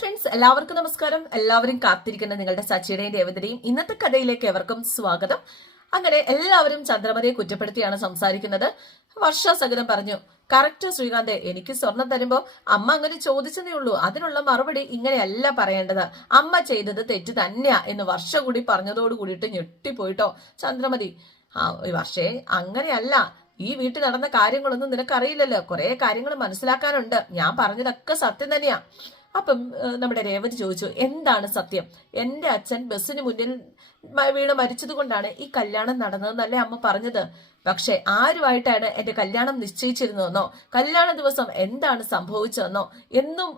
Friends എല്ലാവർക്കും നമസ്കാരം. എല്ലാവരും കാത്തിരിക്കുന്ന നിങ്ങളുടെ സച്ചിയുടെയും ദേവതയുടെയും ഇന്നത്തെ കഥയിലേക്ക് എവർക്കും സ്വാഗതം. അങ്ങനെ എല്ലാവരും ചന്ദ്രമതിയെ കുറ്റപ്പെടുത്തിയാണ് സംസാരിക്കുന്നത്. വർഷ സഹിതം പറഞ്ഞു കറക്റ്റ് ശ്രീകാന്ത് എനിക്ക് സ്വർണം തരുമ്പോ അമ്മ അങ്ങനെ ചോദിച്ചതേ ഉള്ളൂ. അതിനുള്ള മറുപടി ഇങ്ങനെയല്ല പറയേണ്ടത്. അമ്മ ചെയ്തത് തെറ്റ് തന്നെയാ എന്ന് വർഷ കൂടി പറഞ്ഞതോട് കൂടിയിട്ട് ഞെട്ടിപ്പോയിട്ടോ ചന്ദ്രമതി. ആ വർഷേ അങ്ങനെയല്ല. ഈ വീട്ടിൽ നടന്ന കാര്യങ്ങളൊന്നും നിനക്കറിയില്ലല്ലോ. കുറെ കാര്യങ്ങൾ മനസ്സിലാക്കാനുണ്ട്. ഞാൻ പറഞ്ഞതൊക്കെ സത്യം തന്നെയാ. അപ്പം നമ്മുടെ രേവതി ചോദിച്ചു എന്താണ് സത്യം? എന്റെ അച്ഛൻ ബസ്സിന് മുന്നിൽ വീണ് മരിച്ചത് കൊണ്ടാണ് ഈ കല്യാണം നടന്നതെന്നല്ലേ അമ്മ പറഞ്ഞത്? പക്ഷെ ആരുമായിട്ടാണ് എന്റെ കല്യാണം നിശ്ചയിച്ചിരുന്നതെന്നോ? കല്യാണ ദിവസം എന്താണ് സംഭവിച്ചതെന്നോ? എന്നും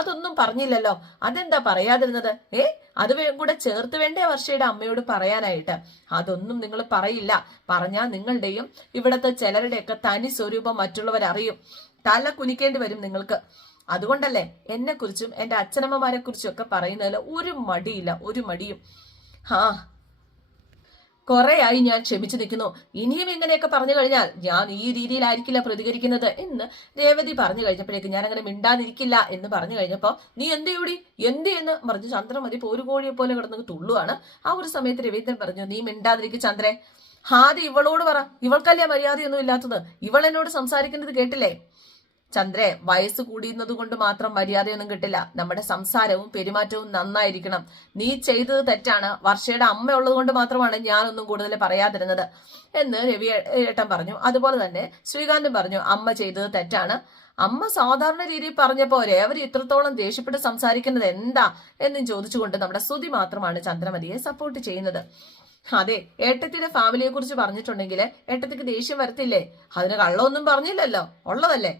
അതൊന്നും പറഞ്ഞില്ലല്ലോ. അതെന്താ പറയാതിരുന്നത്? ഏ അത് കൂടെ ചേർത്ത് വേണ്ടേ വർഷയുടെ അമ്മയോട് പറയാനായിട്ട്? അതൊന്നും നിങ്ങൾ പറയില്ല. പറഞ്ഞാൽ നിങ്ങളുടെയും ഇവിടത്തെ ചിലരുടെയൊക്കെ തനി സ്വരൂപം മറ്റുള്ളവരറിയും. തല കുനിക്കേണ്ടി വരും നിങ്ങൾക്ക്. അതുകൊണ്ടല്ലേ എന്നെ കുറിച്ചും എന്റെ അച്ഛനമ്മമാരെ കുറിച്ചും ഒക്കെ പറയുന്നതിൽ ഒരു മടിയില്ല ഒരു മടിയും. ഹാ കുറേയായി ഞാൻ ക്ഷമിച്ചു നിൽക്കുന്നു. ഇനിയും ഇങ്ങനെയൊക്കെ പറഞ്ഞു കഴിഞ്ഞാൽ ഞാൻ ഈ രീതിയിലായിരിക്കില്ല പ്രതികരിക്കുന്നത് എന്ന് രേവതി പറഞ്ഞു കഴിഞ്ഞപ്പോഴേക്ക് ഞാൻ അങ്ങനെ മിണ്ടാതിരിക്കില്ല എന്ന് പറഞ്ഞു കഴിഞ്ഞപ്പോൾ നീ എന്ത് ചെയ്യൂടി എന്ത്? എന്ന് പറഞ്ഞു ചന്ദ്രമതി പോരുകോഴിയെ പോലെ കിടന്ന് തുള്ളുവാണ്. ആ ഒരു സമയത്ത് രവീന്ദ്രൻ പറഞ്ഞു നീ മിണ്ടാതിരിക്കും ചന്ദ്രേ. ആദ്യം ഇവളോട് പറ. ഇവൾക്കല്ലേ മര്യാദയൊന്നും ഇല്ലാത്തത്? ഇവൾ എന്നോട് സംസാരിക്കുന്നത് കേട്ടില്ലേ? ചന്ദ്രേ വയസ്സ് കൂടിയുന്നത് കൊണ്ട് മാത്രം മര്യാദയൊന്നും കിട്ടില്ല. നമ്മുടെ സംസാരവും പെരുമാറ്റവും നന്നായിരിക്കണം. നീ ചെയ്തത് തെറ്റാണ്. വർഷയുടെ അമ്മ ഉള്ളത് കൊണ്ട് മാത്രമാണ് ഞാനൊന്നും കൂടുതൽ പറയാതിരുന്നത്. എന്ന് രവി ഏട്ടൻ പറഞ്ഞു. അതുപോലെ തന്നെ ശ്രീകാന്തും പറഞ്ഞു അമ്മ ചെയ്തത് തെറ്റാണ്. അമ്മ സാധാരണ രീതിയിൽ പറഞ്ഞപ്പോൾ രേവതി ഇത്രത്തോളം ദേഷ്യപ്പെട്ട് സംസാരിക്കുന്നത് എന്താ? എന്നും ചോദിച്ചുകൊണ്ട് നമ്മുടെ സ്തുതി മാത്രമാണ് ചന്ദ്രമതിയെ സപ്പോർട്ട് ചെയ്യുന്നത്. അതെ ഏട്ടത്തിന്റെ ഫാമിലിയെ കുറിച്ച് പറഞ്ഞിട്ടുണ്ടെങ്കിൽ ഏട്ടത്തിക്ക് ദേഷ്യം വരത്തില്ലേ? അതിന് കള്ളമൊന്നും പറഞ്ഞില്ലല്ലോ. ഉള്ളതല്ലേ?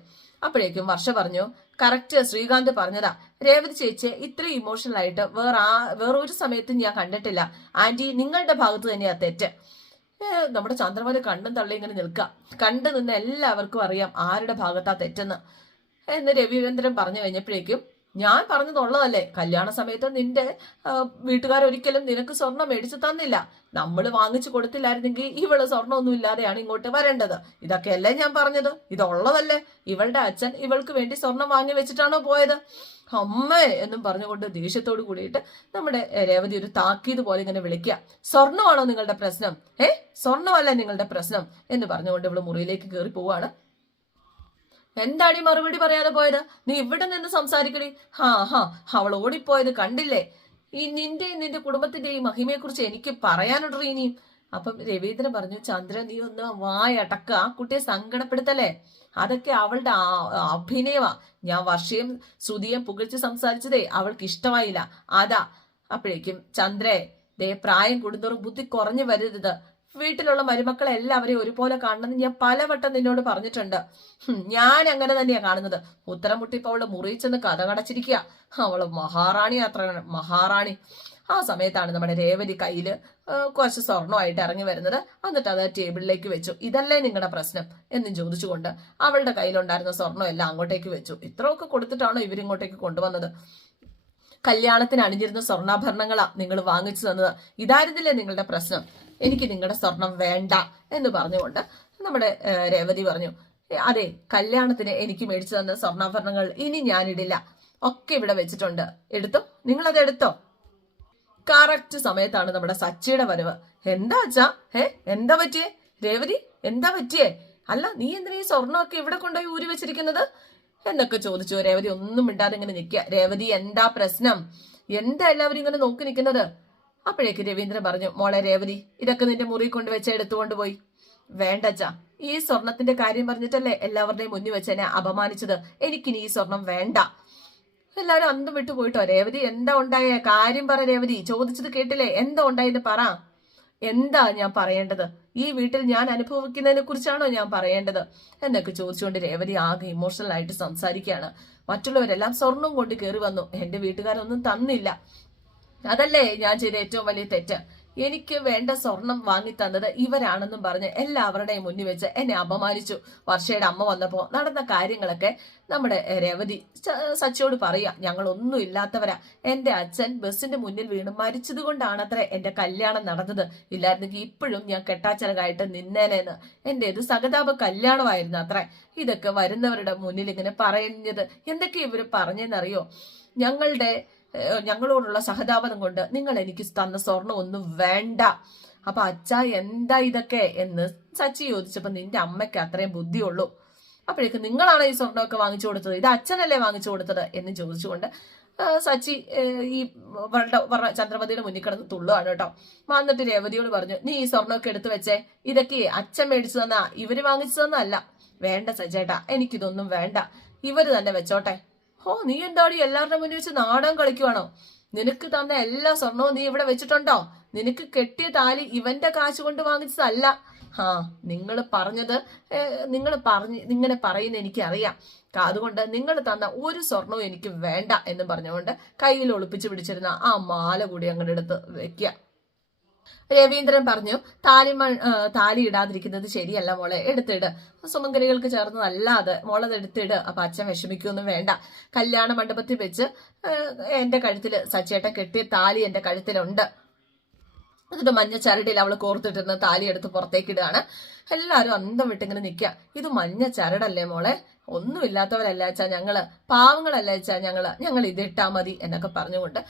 അപ്പോഴേക്കും വർഷ പറഞ്ഞു കറക്റ്റ് ശ്രീകാന്ത് പറഞ്ഞതാ. രേവതി ചേച്ചിയെ ഇത്രയും ഇമോഷണൽ ആയിട്ട് വേറെ വേറൊരു സമയത്തും ഞാൻ കണ്ടിട്ടില്ല. ആന്റി നിങ്ങളുടെ ഭാഗത്ത് തന്നെയാ തെറ്റ്. നമ്മുടെ ചന്ദ്രമല കണ്ടും തള്ളി ഇങ്ങനെ നിൽക്കുക കണ്ടു നിന്ന് എല്ലാവർക്കും അറിയാം ആരുടെ ഭാഗത്താ തെറ്റെന്ന്. എന്ന് രവീന്ദ്രൻ പറഞ്ഞു കഴിഞ്ഞപ്പോഴേക്കും ഞാൻ പറഞ്ഞതുള്ളതല്ലേ കല്യാണ സമയത്ത് നിന്റെ വീട്ടുകാരൊരിക്കലും നിനക്ക് സ്വർണം മേടിച്ചു തന്നില്ല. നമ്മൾ വാങ്ങിച്ചു കൊടുത്തില്ലായിരുന്നെങ്കിൽ ഇവൾ സ്വർണമൊന്നും ഇല്ലാതെയാണ് ഇങ്ങോട്ട് വരേണ്ടത്. ഇതൊക്കെയല്ലേ ഞാൻ പറഞ്ഞത്? ഇതുള്ളതല്ലേ? ഇവളുടെ അച്ഛൻ ഇവൾക്ക് വേണ്ടി സ്വർണം വാങ്ങി വെച്ചിട്ടാണോ പോയത്? അമ്മേ എന്നും പറഞ്ഞുകൊണ്ട് ദേഷ്യത്തോട് കൂടിയിട്ട് നമ്മുടെ രേവതി ഒരു താക്കീത് പോലെ ഇങ്ങനെ വിളിക്കുക. സ്വർണമാണോ നിങ്ങളുടെ പ്രശ്നം? ഏ? സ്വർണമല്ല നിങ്ങളുടെ പ്രശ്നം? എന്ന് പറഞ്ഞുകൊണ്ട് ഇവൾ മുറിയിലേക്ക് കയറി പോവാണ്. എന്താടി മറുപടി പറയാതെ പോയത്? നീ ഇവിടെ നിന്ന് സംസാരിക്കടി. ഹാ ഹാ അവൾ ഓടിപ്പോയത് കണ്ടില്ലേ? ഈ നിന്റെയും നിന്റെ കുടുംബത്തിന്റെയും മഹിമയെ കുറിച്ച് എനിക്ക് പറയാനുണ്ടോ ഇനിയും അപ്പം രവീന്ദ്രൻ പറഞ്ഞു ചന്ദ്രൻ നീ ഒന്ന് വായടക്ക ആ കുട്ടിയെ സങ്കടപ്പെടുത്തല്ലേ? അതൊക്കെ അവളുടെ അഭിനയമാ. ഞാൻ വർഷയും ശ്രുതിയും പുകഴ്ച സംസാരിച്ചതേ അവൾക്ക് ഇഷ്ടമായില്ല. അതാ. അപ്പോഴേക്കും ചന്ദ്രേ ദേ പ്രായം കൂടുന്തോറും ബുദ്ധി കുറഞ്ഞു വരരുത്. വീട്ടിലുള്ള മരുമക്കളെ എല്ലാവരെയും ഒരുപോലെ കാണണമെന്ന് ഞാൻ പലവട്ടം നിന്നോട് പറഞ്ഞിട്ടുണ്ട്. ഞാൻ അങ്ങനെ തന്നെയാ കാണുന്നത്. ഉത്തരം മുട്ടിപ്പോ അവൾ മുറിച്ചെന്ന് കഥ കടച്ചിരിക്കുക അവൾ മഹാറാണി അത്ര മഹാറാണി. ആ സമയത്താണ് നമ്മുടെ രേവതി കയ്യിൽ കുറച്ച് സ്വർണമായിട്ട് ഇറങ്ങി വരുന്നത്. എന്നിട്ട് അത് ടേബിളിലേക്ക് വെച്ചു. ഇതല്ലേ നിങ്ങളുടെ പ്രശ്നം എന്നും ചോദിച്ചുകൊണ്ട് അവളുടെ കയ്യിലുണ്ടായിരുന്ന സ്വർണം എല്ലാം അങ്ങോട്ടേക്ക് വെച്ചു. ഇത്രയൊക്കെ കൊടുത്തിട്ടാണോ ഇവരിങ്ങോട്ടേക്ക് കൊണ്ടുവന്നത്? കല്യാണത്തിന് അണിഞ്ഞിരുന്ന സ്വർണാഭരണങ്ങളാ നിങ്ങൾ വാങ്ങിച്ചു തന്നത്. ഇതായിരുന്നില്ലേ നിങ്ങളുടെ പ്രശ്നം? എനിക്ക് നിങ്ങളുടെ സ്വർണം വേണ്ട എന്ന് പറഞ്ഞുകൊണ്ട് നമ്മുടെ രേവതി പറഞ്ഞു "ഏ, അതെ കല്യാണത്തിന് എനിക്ക് മേടിച്ചു തന്ന സ്വർണാഭരണങ്ങൾ ഇനി ഞാനിടില്ല. ഒക്കെ ഇവിടെ വെച്ചിട്ടുണ്ട്. എടുത്തോ? നിങ്ങളത് എടുത്തോ? കറക്റ്റ് സമയത്താണ് നമ്മുടെ സച്ചിയുടെ വരവ്. എന്താ അച്ഛാ? ഏ എന്താ പറ്റിയേ? രേവതി എന്താ പറ്റിയേ? അല്ല നീ എന്തിനാ ഈ സ്വർണമൊക്കെ ഇവിടെ കൊണ്ടുപോയി ഊരി വെച്ചിരിക്കുന്നത്? എന്നൊക്കെ ചോദിച്ചു. രേവതി ഒന്നും മിണ്ടാതെ ഇങ്ങനെ നിൽക്കുക. രേവതി എന്താ പ്രശ്നം? എന്താ എല്ലാവരും ഇങ്ങനെ നോക്കി നിൽക്കുന്നത്? അപ്പോഴേക്ക് രവീന്ദ്രൻ പറഞ്ഞു മോളെ രേവതി ഇതൊക്കെ നിന്റെ മുറി കൊണ്ട് വെച്ച് എടുത്തുകൊണ്ട് പോയി. വേണ്ടച്ചാ ഈ സ്വർണത്തിന്റെ കാര്യം പറഞ്ഞിട്ടല്ലേ എല്ലാവരുടെയും മുന്നിൽ വെച്ച് എന്നെ അപമാനിച്ചത്? എനിക്കിനി ഈ സ്വർണം വേണ്ട. എല്ലാരും അന്തം വിട്ടു പോയിട്ടോ? രേവതി എന്താ ഉണ്ടായ? കാര്യം പറ രേവതി ചോദിച്ചത് കേട്ടില്ലേ? എന്താ ഉണ്ടായെന്ന് പറ. എന്താ ഞാൻ പറയേണ്ടത്? ഈ വീട്ടിൽ ഞാൻ അനുഭവിക്കുന്നതിനെ കുറിച്ചാണോ ഞാൻ പറയേണ്ടത്? എന്നൊക്കെ ചോദിച്ചുകൊണ്ട് രേവതി ആകെ ഇമോഷണൽ ആയിട്ട് സംസാരിക്കുകയാണ്. മറ്റുള്ളവരെല്ലാം സ്വർണം കൊണ്ട് കയറി വന്നു. എന്റെ വീട്ടുകാരൊന്നും തന്നില്ല. അതല്ലേ ഞാൻ ചെയ്ത ഏറ്റവും വലിയ തെറ്റ്? എനിക്ക് വേണ്ട സ്വർണം വാങ്ങി തന്നത് ഇവരാണെന്നും പറഞ്ഞ് എല്ലാവരുടെയും മുന്നിൽ വെച്ച് എന്നെ അപമാനിച്ചു. വർഷയുടെ അമ്മ വന്നപ്പോൾ നടന്ന കാര്യങ്ങളൊക്കെ നമ്മുടെ രേവതി സച്ചിയോട് പറയാ. ഞങ്ങൾ ഒന്നും ഇല്ലാത്തവരാ. എന്റെ അച്ഛൻ ബസ്സിന്റെ മുന്നിൽ വീണ് മരിച്ചത് കൊണ്ടാണത്രേ എന്റെ കല്യാണം നടന്നത്. ഇല്ലായിരുന്നെങ്കിൽ ഇപ്പോഴും ഞാൻ കെട്ടാച്ചലകായിട്ട് നിന്നേനേന്ന്. എന്റെ ഇത് സഹതാപ കല്യാണമായിരുന്നു അത്ര ഇതൊക്കെ വരുന്നവരുടെ മുന്നിൽ ഇങ്ങനെ പറയുന്നത് എന്തൊക്കെ ഇവർ പറഞ്ഞെന്നറിയോ? ഞങ്ങളുടെ ഞങ്ങളോടുള്ള സഹതാപനം കൊണ്ട് നിങ്ങൾ എനിക്ക് തന്ന സ്വർണം ഒന്നും വേണ്ട. അപ്പൊ അച്ഛ എന്താ ഇതൊക്കെ എന്ന് സച്ചി ചോദിച്ചപ്പോ നിന്റെ അമ്മയ്ക്ക് അത്രയും ബുദ്ധിയുള്ളൂ. അപ്പോഴേക്ക് നിങ്ങളാണ് ഈ സ്വർണമൊക്കെ വാങ്ങിച്ചു കൊടുത്തത്? ഇത് അച്ഛനല്ലേ വാങ്ങിച്ചു കൊടുത്തത്? എന്ന് ചോദിച്ചുകൊണ്ട് സച്ചി ഈ വരുടെ ചന്ദ്രമതിയുടെ മുന്നിൽ കിടന്ന് തുള്ളുവാണ് കേട്ടോ. വന്നിട്ട് രേവതിയോട് പറഞ്ഞു നീ ഈ സ്വർണമൊക്കെ എടുത്തു വെച്ചേ. ഇതൊക്കെ അച്ഛൻ മേടിച്ചു തന്നാ ഇവർ വാങ്ങിച്ചു തന്നല്ല വേണ്ട സജേട്ടാ എനിക്കിതൊന്നും വേണ്ട. ഇവർ തന്നെ വെച്ചോട്ടെ. ഓ നീ എന്താടി എല്ലാവരുടെ മുന്നിൽ വെച്ച് നാടകം കളിക്കുവാണോ? നിനക്ക് തന്ന എല്ലാ സ്വർണവും നീ ഇവിടെ വെച്ചിട്ടുണ്ടോ? നിനക്ക് കെട്ടിയ താലി ഇവന്റെ കാശ് കൊണ്ട് വാങ്ങിച്ചതല്ല. ആ നിങ്ങൾ പറഞ്ഞത് നിങ്ങൾ പറഞ്ഞ് ഇങ്ങനെ പറയുന്ന എനിക്കറിയാം. അതുകൊണ്ട് നിങ്ങൾ തന്ന ഒരു സ്വർണവും എനിക്ക് വേണ്ട എന്ന് പറഞ്ഞുകൊണ്ട് കയ്യിൽ ഒളിപ്പിച്ച് പിടിച്ചിരുന്ന ആ മാല കൂടി അങ്ങോട്ട് എടുത്ത് വെക്കുക രവീന്ദ്രൻ പറഞ്ഞു താലി മൺ ആ, താലി ഇടാതിരിക്കുന്നത് ശരിയല്ല മോളെ എടുത്തിട്. സുമങ്കലികൾക്ക് ചേർന്ന് അല്ലാതെ മോളത് എടുത്തിട്. അപ്പൊ അച്ഛൻ വിഷമിക്കൊന്നും വേണ്ട. കല്യാണ മണ്ഡപത്തിൽ വെച്ച് എന്റെ കഴുത്തിൽ സച്ചേട്ടൻ കെട്ടിയ താലി എന്റെ കഴുത്തിലുണ്ട്. എന്നിട്ട് മഞ്ഞ ചരടിൽ അവൾ കോർത്തിട്ടിരുന്ന താലി എടുത്ത് പുറത്തേക്ക് എല്ലാരും അന്തം വിട്ടിങ്ങനെ നിൽക്കുക ഇത് മഞ്ഞ ചരടല്ലേ മോളെ? ഒന്നുമില്ലാത്തവരല്ല വെച്ചാ ഞങ്ങൾ. പാവങ്ങളല്ല വെച്ചാ ഞങ്ങൾ. ഞങ്ങൾ ഇതിട്ടാ മതി എന്നൊക്കെ പറഞ്ഞുകൊണ്ട്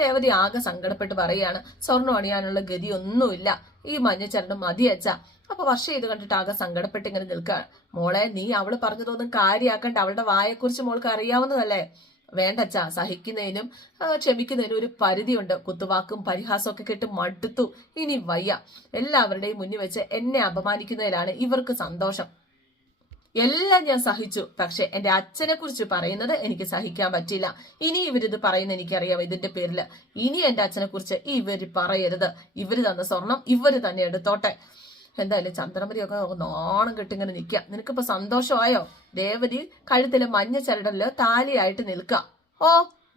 രേവതി ആകെ സങ്കടപ്പെട്ട് പറയുകയാണ് സ്വർണം അണിയാനുള്ള ഗതി ഒന്നുമില്ല ഈ മഞ്ഞ ചരട് മതി അച്ഛാ. അപ്പൊ വർഷം ഇത് കണ്ടിട്ട് ആകെ സങ്കടപ്പെട്ട് ഇങ്ങനെ നിൽക്കുകയാണ് മോളെ നീ അവൾ പറഞ്ഞതൊന്നും കാര്യാക്കണ്ട. അവളുടെ വായെക്കുറിച്ച് മോൾക്ക് അറിയാവുന്നതല്ലേ? വേണ്ടച്ച സഹിക്കുന്നതിനും ക്ഷമിക്കുന്നതിനും ഒരു പരിധിയുണ്ട്. കുത്തുവാക്കും പരിഹാസവും ഒക്കെ കേട്ട് മടുത്തു. ഇനി വയ്യ. എല്ലാവരുടെയും മുന്നിൽ വെച്ച് എന്നെ അപമാനിക്കുന്നതിലാണ് ഇവർക്ക് സന്തോഷം. എല്ലാം ഞാൻ സഹിച്ചു. പക്ഷെ എന്റെ അച്ഛനെ കുറിച്ച് പറയുന്നത് എനിക്ക് സഹിക്കാൻ പറ്റില്ല. ഇനി ഇവരിത് പറയുന്ന എനിക്കറിയാം ഇതിന്റെ പേരിൽ ഇനി എന്റെ അച്ഛനെ കുറിച്ച് ഇവർ പറയരുത്. ഇവർ തന്ന സ്വർണം ഇവർ തന്നെ എടുത്തോട്ടെ. എന്തായാലും ചന്ദ്രമതിയൊക്കെ നോണം കെട്ടിങ്ങനെ നിൽക്കുക. നിനക്കിപ്പോ സന്തോഷമായോ? ദേവതി കഴുത്തിലെ മഞ്ഞ ചരടൽ താലിയായിട്ട് നിൽക്ക ഓ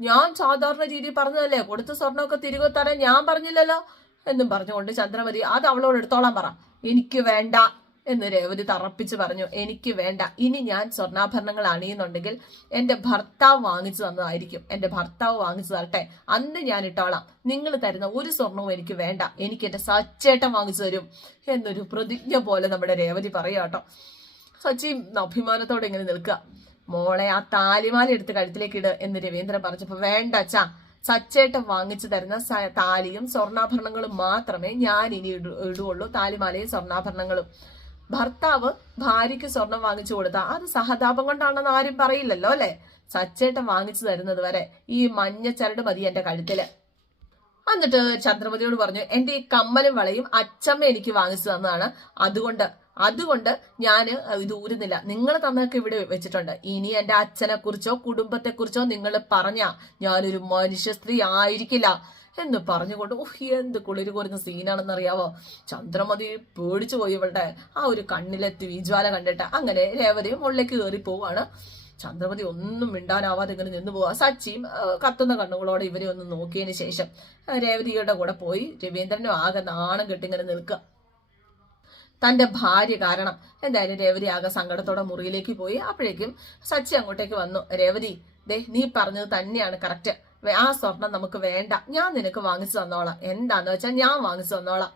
ഞാൻ സാധാരണ രീതി പറഞ്ഞതല്ലേ? കൊടുത്ത സ്വർണമൊക്കെ തിരികെ തരാൻ ഞാൻ പറഞ്ഞില്ലല്ലോ? എന്നും പറഞ്ഞുകൊണ്ട് ചന്ദ്രമതി അത് അവളോട് എടുത്തോളാൻ പറ. എനിക്ക് വേണ്ട. എന്ന് രേവതി തറപ്പിച്ചു പറഞ്ഞു എനിക്ക് വേണ്ട. ഇനി ഞാൻ സ്വർണാഭരണങ്ങൾ അണിയുന്നുണ്ടെങ്കിൽ എന്റെ ഭർത്താവ് വാങ്ങിച്ചു തന്നതായിരിക്കും. എന്റെ ഭർത്താവ് വാങ്ങിച്ചു തരട്ടെ. അന്ന് ഞാൻ ഇട്ടോളാം. നിങ്ങൾ തരുന്ന ഒരു സ്വർണവും എനിക്ക് വേണ്ട. എനിക്ക് എന്റെ സച്ചേട്ടൻ വാങ്ങിച്ചു തരും. എന്നൊരു പ്രതിജ്ഞ പോലെ നമ്മുടെ രേവതി പറയാ കേട്ടോ. സച്ചി അഭിമാനത്തോടെ ഇങ്ങനെ നിൽക്കുക. മോളെ ആ താലിമാല എടുത്ത് കഴുത്തിലേക്ക് ഇട് എന്ന് രവീന്ദ്രൻ പറഞ്ഞപ്പോൾ വേണ്ട അച്ഛാ. സച്ചേട്ടൻ വാങ്ങിച്ചു തരുന്ന താലിയും സ്വർണാഭരണങ്ങളും മാത്രമേ ഞാൻ ഇനി ഇടു ഇടുള്ളൂ താലിമാലയും സ്വർണാഭരണങ്ങളും. ഭർത്താവ് ഭാര്യയ്ക്ക് സ്വർണം വാങ്ങിച്ചു കൊടുത്താ. അത് സഹതാപം കൊണ്ടാണെന്ന് ആരും പറയില്ലല്ലോ അല്ലെ? സച്ചേട്ടൻ വാങ്ങിച്ചു തരുന്നത് വരെ ഈ മഞ്ഞ ചരട് മതി എന്റെ കഴുത്തിൽ. എന്നിട്ട് ചന്ദ്രമതിയോട് പറഞ്ഞു എന്റെ ഈ കമ്മലും വളയും അച്ചമ്മ എനിക്ക് വാങ്ങിച്ചു തന്നതാണ്. അതുകൊണ്ട് അതുകൊണ്ട് ഞാൻ ഇത് ഊരുന്നില്ല. നിങ്ങൾ തന്നൊക്കെ ഇവിടെ വെച്ചിട്ടുണ്ട്. ഇനി എന്റെ അച്ഛനെ കുറിച്ചോ കുടുംബത്തെ കുറിച്ചോ നിങ്ങൾ പറഞ്ഞ ഞാനൊരു മനുഷ്യ സ്ത്രീ ആയിരിക്കില്ല. എന്ന് പറഞ്ഞുകൊണ്ട് ഓഹ് എന്ത് കുളിര് കോരുന്ന സീനാണെന്ന് അറിയാവോ ചന്ദ്രമതി പേടിച്ചു പോയി ഇവളുടെ. ആ ഒരു കണ്ണിലെ തീജ്വാല കണ്ടിട്ട് അങ്ങനെ രേവതിയും ഉള്ളിലേക്ക് കയറി പോവാണ്. ചന്ദ്രമതി ഒന്നും മിണ്ടാനാവാതെ ഇങ്ങനെ നിന്ന് പോവാ. സച്ചിയും കത്തുന്ന കണ്ണുകളോടെ ഇവരെ ഒന്ന് നോക്കിയതിന് ശേഷം രേവതിയുടെ കൂടെ പോയി രവീന്ദ്രനും ആകെ നാണം കെട്ടിങ്ങനെ നിൽക്കുക തന്റെ ഭാര്യ കാരണം എന്തായാലും രേവതി ആകെ സങ്കടത്തോടെ മുറിയിലേക്ക് പോയി. അപ്പോഴേക്കും സച്ചി അങ്ങോട്ടേക്ക് വന്നു. രേവതി ദേ നീ പറഞ്ഞത് തന്നെയാണ് കറക്റ്റ്. ആ സ്വർണം നമുക്ക് വേണ്ട. ഞാൻ നിനക്ക് വാങ്ങിച്ചു തന്നോളാം. എന്താന്ന് വെച്ചാൽ ഞാൻ വാങ്ങിച്ചു തന്നോളാം.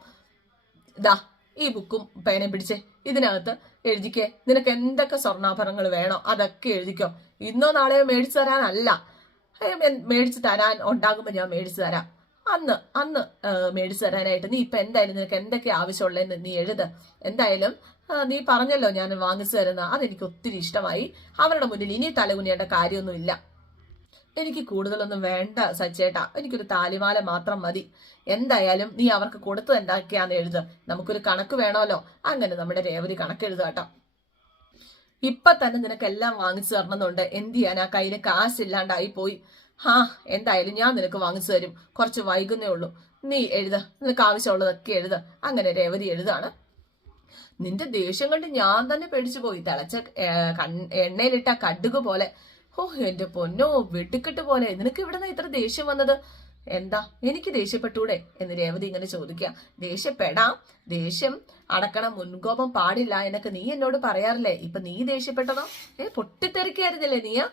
ഇതാ ഈ ബുക്കും പേനയും പിടിച്ചേ ഇതിനകത്ത് എഴുതിക്കേ. നിനക്ക് എന്തൊക്കെ സ്വർണാഭരണങ്ങൾ വേണോ അതൊക്കെ എഴുതിക്കോ. ഇന്നോ നാളെയോ മേടിച്ചു തരാനല്ല. മേടിച്ചു തരാൻ ഉണ്ടാകുമ്പോൾ ഞാൻ മേടിച്ചു തരാം. അന്ന് അന്ന് മേടിച്ചു തരാനായിട്ട്. നീ ഇപ്പൊ എന്തായാലും നിനക്ക് എന്തൊക്കെ ആവശ്യമുള്ളതെന്ന് നീ എഴുത്. എന്തായാലും നീ പറഞ്ഞല്ലോ ഞാൻ വാങ്ങിച്ചു തരുന്ന. അതെനിക്ക് ഒത്തിരി ഇഷ്ടമായി. അവരുടെ മുന്നിൽ ഇനി തലകുനിയേണ്ട കാര്യമൊന്നുമില്ല. എനിക്ക് കൂടുതലൊന്നും വേണ്ട സച്ചേട്ടാ എനിക്കൊരു താലിമാല മാത്രം മതി. എന്തായാലും നീ അവർക്ക് കൊടുത്തത് എന്താക്കിയാന്ന് എഴുത്. നമുക്കൊരു കണക്ക് വേണമല്ലോ. അങ്ങനെ നമ്മുടെ രേവതി കണക്ക് എഴുതാട്ടോ ഇപ്പൊ തന്നെ നിനക്ക് എല്ലാം വാങ്ങിച്ചു തരണമെന്നുണ്ട്. എന്ത് ചെയ്യാൻ ആ കയ്യിൽ കാശില്ലാണ്ടായി പോയി. ഹാ എന്തായാലും ഞാൻ നിനക്ക് വാങ്ങിച്ചു തരും. കുറച്ച് വൈകുന്നേ ഉള്ളൂ. നീ എഴുത. നിനക്ക് ആവശ്യമുള്ളതൊക്കെ എഴുത. അങ്ങനെ രേവതി എഴുതാണ്. നിന്റെ ദേഷ്യം കണ്ട് ഞാൻ തന്നെ പേടിച്ചു പോയി. തിളച്ച എണ്ണയിലിട്ട കടുക് പോലെ. ഓ എന്റെ പൊന്നോ വെട്ടിക്കെട്ട് പോലെ. നിനക്ക് ഇവിടുന്ന് ഇത്ര ദേഷ്യം വന്നത്? എന്താ? എനിക്ക് ദേഷ്യപ്പെട്ടൂടെ എന്ന് രേവതി ഇങ്ങനെ ചോദിക്കുക. ദേഷ്യപ്പെടാം. ദേഷ്യം അടക്കണം മുൻകോപം പാടില്ല എന്നൊക്കെ നീ എന്നോട് പറയാറില്ലേ? ഇപ്പൊ നീ ദേഷ്യപ്പെട്ടതോ? ഏ പൊട്ടിത്തെറിക്കായിരുന്നില്ലേ നീയാ?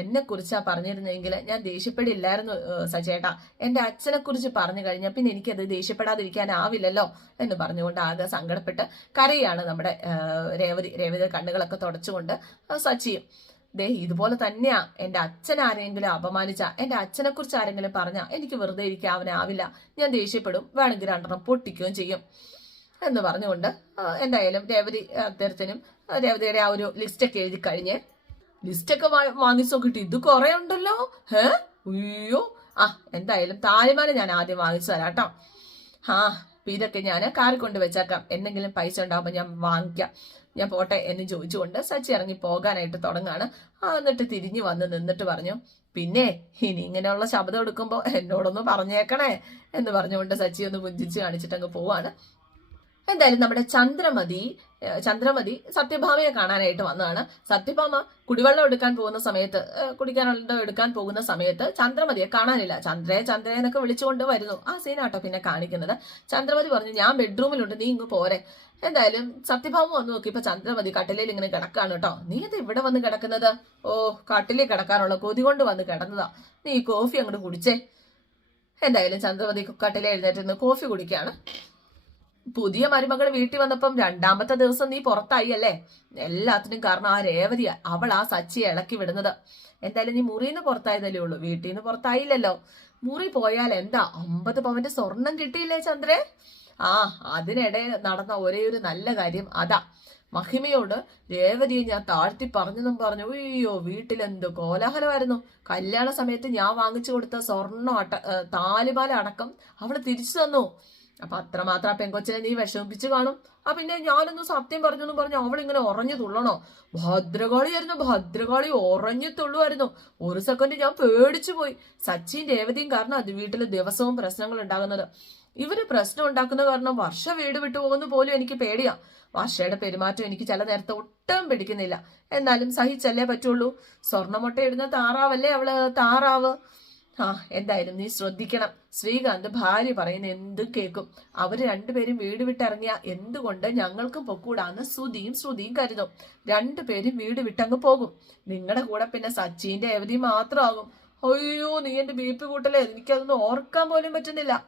എന്നെ കുറിച്ചാ പറഞ്ഞിരുന്നെങ്കിൽ ഞാൻ ദേഷ്യപ്പെടില്ലായിരുന്നു സജേട്ടാ. എന്റെ അച്ഛനെ കുറിച്ച് പറഞ്ഞു കഴിഞ്ഞാൽ പിന്നെ എനിക്കത് ദേഷ്യപ്പെടാതിരിക്കാനാവില്ലല്ലോ എന്ന് പറഞ്ഞുകൊണ്ട് ആകെ സങ്കടപ്പെട്ട് കരയാണ് നമ്മുടെ രേവതി. രേവതി കണ്ണുകളൊക്കെ തുടച്ചുകൊണ്ട് സച്ചിയും. ദേ ഇതുപോലെ തന്നെയാ. എന്റെ അച്ഛൻ ആരെങ്കിലും അപമാനിച്ച എന്റെ അച്ഛനെ കുറിച്ച് ആരെങ്കിലും പറഞ്ഞ എനിക്ക് വെറുതെ ഇരിക്കാവനാവില്ല. ഞാൻ ദേഷ്യപ്പെടും വേണമെങ്കിൽ രണ്ടെണ്ണം പൊട്ടിക്കുകയും ചെയ്യും. എന്ന് പറഞ്ഞുകൊണ്ട് എന്തായാലും രേവതി അദ്ദേഹത്തിനും രേവതിയുടെ ആ ഒരു ലിസ്റ്റൊക്കെ എഴുതി കഴിഞ്ഞ് ലിസ്റ്റൊക്കെ വാങ്ങിച്ചു നോക്കിയിട്ട് ഇത് കുറെ ഉണ്ടല്ലോ? ഹേ? അയ്യോ. ആ എന്തായാലും താലിമാല ഞാൻ ആദ്യം വാങ്ങിച്ചു തരാം കേട്ടോ. ആ ഇതൊക്കെ ഞാൻ കാറിൽ കൊണ്ട് വെച്ചേക്കാം. എന്തെങ്കിലും പൈസ ഉണ്ടാവുമ്പോൾ ഞാൻ വാങ്ങിക്കാം. ഞാൻ പോട്ടെ എന്ന് ചോദിച്ചുകൊണ്ട് സച്ചി ഇറങ്ങി പോകാനായിട്ട് തുടങ്ങാണ്. എന്നിട്ട് തിരിഞ്ഞു വന്ന് നിന്നിട്ട് പറഞ്ഞു പിന്നെ ഇനി ഇങ്ങനെയുള്ള ശബ്ദം എടുക്കുമ്പോൾ എന്നോടൊന്ന് പറഞ്ഞേക്കണേ എന്ന് പറഞ്ഞുകൊണ്ട് സച്ചി ഒന്ന് പുഞ്ചിച്ച് കാണിച്ചിട്ട് അങ്ങ് പോവാണ്. എന്തായാലും നമ്മുടെ ചന്ദ്രമതി ചന്ദ്രമതി സത്യഭാമയെ കാണാനായിട്ട് വന്നതാണ്. സത്യഭാമ കുടിവെള്ളം എടുക്കാൻ പോകുന്ന സമയത്ത് കുടിക്കാനുള്ള എടുക്കാൻ പോകുന്ന സമയത്ത് ചന്ദ്രമതിയെ കാണാനില്ല. ചന്ദ്രയെ ചന്ദ്രയെ എന്നൊക്കെ വിളിച്ചുകൊണ്ട് വരുന്നു. ആ സീനാട്ടോ പിന്നെ കാണിക്കുന്നത്. ചന്ദ്രമതി പറഞ്ഞു ഞാൻ ബെഡ്റൂമിലുണ്ട് നീ ഇങ്ങ് പോരെ. എന്തായാലും സത്യഭാമ വന്നു നോക്കി ഇപ്പൊ ചന്ദ്രമതി കട്ടിലയിൽ ഇങ്ങനെ കിടക്കാണ് കേട്ടോ നീ എന്താ ഇവിടെ വന്ന് കിടക്കുന്നത്? ഓ കട്ടിലിൽ കിടക്കാനുള്ള കൊതി കൊണ്ട് വന്ന് കിടന്നതാ. നീ കോഫി അങ്ങോട്ട് കുടിച്ചേ. എന്തായാലും ചന്ദ്രമതി കട്ടിലെ എഴുന്നേറ്റ് കോഫി കുടിക്കാണ്. പുതിയ മരുമകൾ വീട്ടിൽ വന്നപ്പം രണ്ടാമത്തെ ദിവസം നീ പുറത്തായി അല്ലേ? എല്ലാത്തിനും കാരണം ആ രേവതി അവൾ ആ സച്ചിയെ ഇളക്കി വിടുന്നത്. എന്തായാലും നീ മുറിയിൽ നിന്ന് പുറത്തായതല്ലേ ഉള്ളൂ. വീട്ടിൽ നിന്ന് പുറത്തായില്ലല്ലോ. മുറി പോയാൽ എന്താ? അമ്പത് പവന്റെ സ്വർണം കിട്ടിയില്ലേ ചന്ദ്രേ? ആ അതിനിടെ നടന്ന ഒരേ ഒരു നല്ല കാര്യം. അതാ മഹിമയോട് രേവതിയെ ഞാൻ താഴ്ത്തി പറഞ്ഞെന്നും പറഞ്ഞു അയ്യോ വീട്ടിലെന്തോ കോലാഹലമായിരുന്നു. കല്യാണ സമയത്ത് ഞാൻ വാങ്ങിച്ചു കൊടുത്ത സ്വർണം അട താലിമാല അടക്കം അവൾ തിരിച്ചു തന്നു. അപ്പൊ അത്രമാത്രം ആ പെങ്കൊച്ചിനെ നീ വിഷമിപ്പിച്ച് കാണും. ആ പിന്നെ ഞാനൊന്ന് സത്യം പറഞ്ഞു പറഞ്ഞു അവൾ ഇങ്ങനെ ഉറഞ്ഞു തുള്ളണോ? ഭദ്രകാളിയായിരുന്നു ഭദ്രകാളി ഉറഞ്ഞു തുള്ളുമായിരുന്നു. ഒരു സെക്കൻഡ് ഞാൻ പേടിച്ചു പോയി. സച്ചിൻ രേവതിയും കാരണം അത് വീട്ടിൽ ദിവസവും പ്രശ്നങ്ങൾ ഉണ്ടാകുന്നത്. ഇവർ പ്രശ്നം ഉണ്ടാക്കുന്ന കാരണം വർഷ വീട് വിട്ടു പോകുന്ന പോലും എനിക്ക് പേടിയാ. വർഷയുടെ പെരുമാറ്റം എനിക്ക് ചില നേരത്തെ ഒട്ടും പിടിക്കുന്നില്ല. എന്നാലും സഹിച്ചല്ലേ പറ്റുള്ളൂ. സ്വർണമുട്ട ഇടുന്ന താറാവല്ലേ അവൾ? താറാവ്. ആ എന്തായാലും നീ ശ്രദ്ധിക്കണം. ശ്രീകാന്ത് ഭാര്യ പറയുന്ന എന്തും കേൾക്കും? അവർ രണ്ടുപേരും വീട് വിട്ടിറങ്ങിയ എന്തുകൊണ്ട് ഞങ്ങൾക്കും പൊക്കൂടാന്ന് ശ്രുതിയും ശ്രുതിയും കരുതും. രണ്ടുപേരും വീട് വിട്ടങ്ങ് പോകും. നിങ്ങളുടെ കൂടെ പിന്നെ സച്ചിന്റെ അവധി മാത്രമാകും. അയ്യോ നീ എന്റെ ബി പി കൂട്ടലേ എനിക്കതൊന്നും ഓർക്കാൻ പോലും പറ്റുന്നില്ല.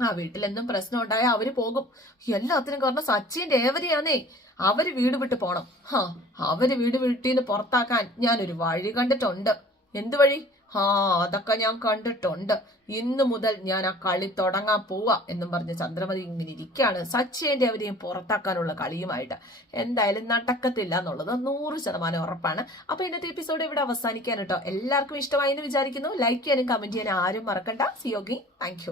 ആ വീട്ടിലെന്തും പ്രശ്നം ഉണ്ടായാൽ അവർ പോകും. എല്ലാത്തിനും കാരണം സച്ചിന്റെ രേവതിയാന്നേ അവർ വീട് വിട്ട് പോണം. ഹാ അവർ വീട് വീട്ടിന്ന് പുറത്താക്കാൻ ഞാനൊരു വഴി കണ്ടിട്ടുണ്ട്. എന്ത് വഴി? ആ അതൊക്കെ ഞാൻ കണ്ടിട്ടുണ്ട്. ഇന്നു മുതൽ ഞാൻ ആ കളി തുടങ്ങാൻ പോവാ എന്നും പറഞ്ഞ് ചന്ദ്രമതി ഇങ്ങനെ ഇരിക്കുകയാണ്. സച്ചിന്റെ അവരെയും പുറത്താക്കാനുള്ള കളിയുമായിട്ട്. എന്തായാലും നടക്കത്തില്ല എന്നുള്ളത് നൂറ് ശതമാനം ഉറപ്പാണ്. അപ്പൊ ഇന്നത്തെ എപ്പിസോഡ് ഇവിടെ അവസാനിക്കാൻ കേട്ടോ. എല്ലാവർക്കും ഇഷ്ടമായി എന്ന് വിചാരിക്കുന്നു. ലൈക്ക് ചെയ്യാനും കമന്റ് ചെയ്യാനും ആരും മറക്കണ്ട. സിയോഗി താങ്ക്